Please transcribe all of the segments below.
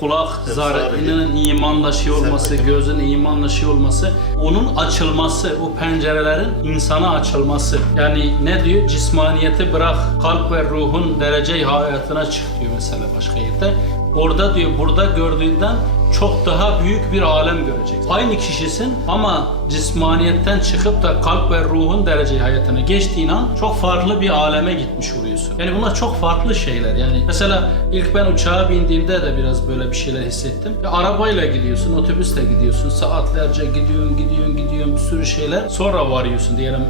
kulak zarının imanla şey olması, gözün imanla şey olması, onun açılması, o pencerelerin insana açılması. Yani ne diyor? Cismaniyeti bırak, kalp ve ruhun derece hayatına çık diyor mesela başka yerde. Orada diyor burada gördüğünden çok daha büyük bir alem göreceksin. Aynı kişisin ama cismaniyetten çıkıp da kalp ve ruhun derece hayatına geçtiğin an çok farklı bir aleme gitmiş oluyorsun. Yani bunlar çok farklı şeyler. Yani mesela ilk ben uçağa bindiğimde de biraz böyle bir şeyler hissettim. Ya arabayla gidiyorsun, otobüsle gidiyorsun, saatlerce gidiyorsun, gidiyorsun, gidiyorsun bir sürü şeyler. Sonra varıyorsun diyelim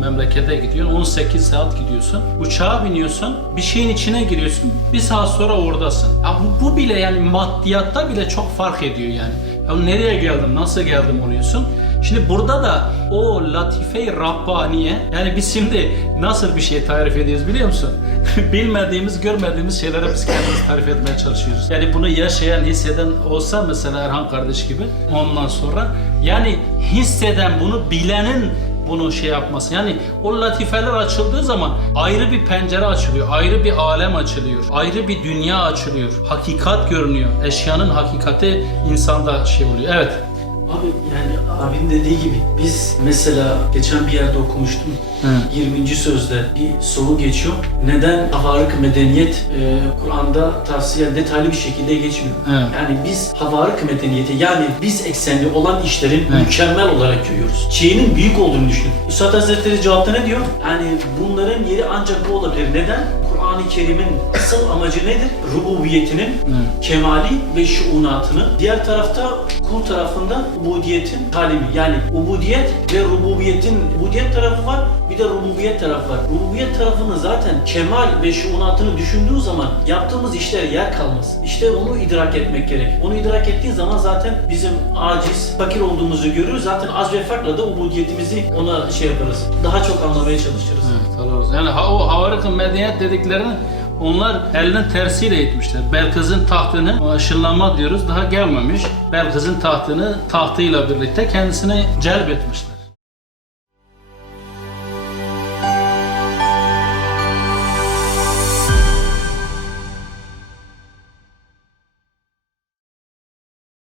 memlekete gidiyorsun 18 saat gidiyorsun uçağa biniyorsun bir şeyin içine giriyorsun bir saat sonra oradasın ya bu, bu bile yani maddiyatta bile çok fark ediyor yani ya nereye geldim nasıl geldim oluyorsun Şimdi burada da o latife-i Rabbaniye yani biz şimdi nasıl bir şey tarif ediyoruz biliyor musun? Bilmediğimiz, görmediğimiz şeylere biz kendimiz tarif etmeye çalışıyoruz. Yani bunu yaşayan, hisseden olsa mesela Erhan kardeş gibi ondan sonra yani hisseden bunu bilenin bunu şey yapması. Yani o latifeler açıldığı zaman ayrı bir pencere açılıyor, ayrı bir alem açılıyor, ayrı bir dünya açılıyor. Hakikat görünüyor. Eşyanın hakikati insanda şey oluyor. Evet. Abi yani abinin dediği gibi biz mesela geçen bir yerde okumuştum. Hı. 20. sözde bir soru geçiyor. Neden havarık medeniyet e, Kur'an'da tavsiye detaylı bir şekilde geçmiyor? Evet. Yani biz havarık medeniyeti yani biz eksenli olan işlerin Evet. mükemmel olarak görüyoruz. Şeyinin büyük olduğunu düşünün. Üstad Hazretleri cevapta ne diyor? Yani bunların yeri ancak bu olabilir. Neden? Kur'an-ı Kerim'in asıl amacı nedir? Rububiyetinin kemali ve şuunatını. Diğer tarafta kul tarafında ubudiyetin talimi. Yani ubudiyet ve rububiyetin ubudiyet tarafı var bir de rububiyet tarafı var. Rububiyet tarafını zaten kemal ve şuunatını düşündüğü zaman yaptığımız işlere yer kalmaz. İşte onu idrak etmek gerek. Onu idrak ettiğin zaman zaten bizim aciz, fakir olduğumuzu görürüz. Zaten az ve farkla da ubudiyetimizi ona şey yaparız. Daha çok anlamaya çalışırız. Evet. Yani o havarık medeniyet dediklerini onlar elinin tersiyle itmişler. Belkıs'ın tahtını ışınlanma diyoruz daha gelmemiş. Belkıs'ın tahtını tahtıyla birlikte kendisine celbetmişler.